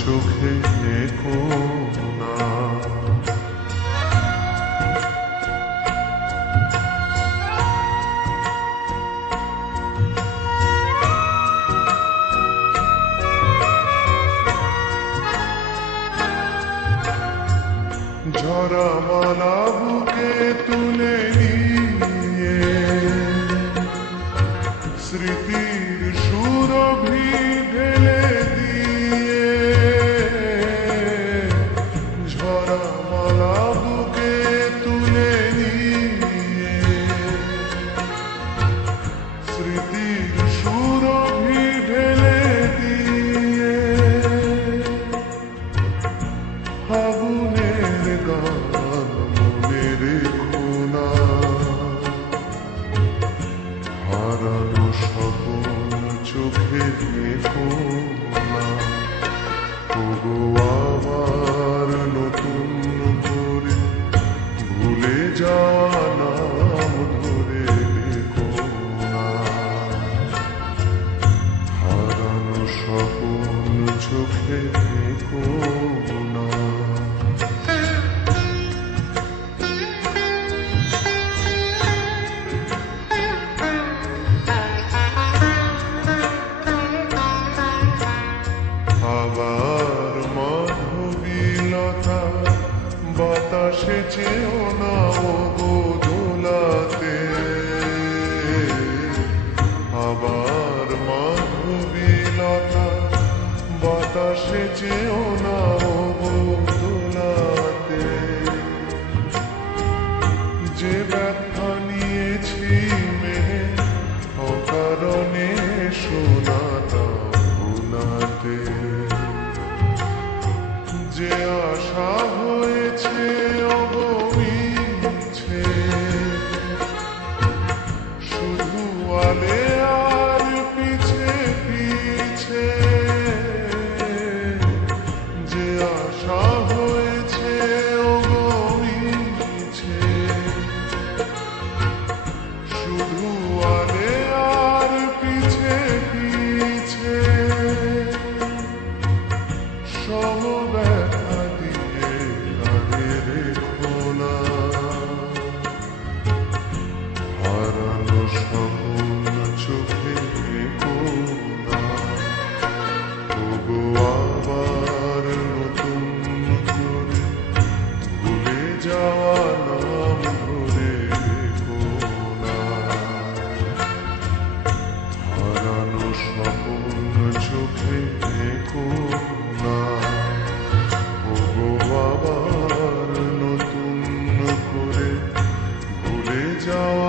চোখে দেখো না। ঝরা মালা বুকে তুলে নিয়ে স্মৃতির সুরভি ঢেলে দিয়ে, ঝরা মালা বুকে তুলে নিয়ে স্মৃতির সুরভি ঢেলে দিয়ে, ফাগুনের গান মনে রেখো না, হারানো স্বপ্ন চোখে দেখো না। ওগো আবার নতুন করে ভুলে যাওয়া নাম ধরে দেখো না, হারানো স্বপ্ন চোখে দেখো না। আবার মাধবীলতা বাতাসে চেও না ওগো দোলাতে, আবার মাধবীলতা বাতাসে চেও না ওগো দোলাতে। যে ব্যথা নিয়েছি মেনে অকারণে শোনাটা ভুলাতে, যে আশা হয়েছে অগমিছে শুধু আলে আর পিছে পিছে, যে আশা হয়েছে অগমিছে শুধু আলে আর পিছে পিছে, সব ব্যথা দিয়ে কাঁদে রেখো না, হারানো স্বপ্ন চোখে দেখো না। ওগো আবার নতুন করে ভুলে যাওয়া নাম ধরে দেখো না, হারানো স্বপ্ন চোখে দেখো না। ওগো আবার নতুন করে ভুলে যাওয়া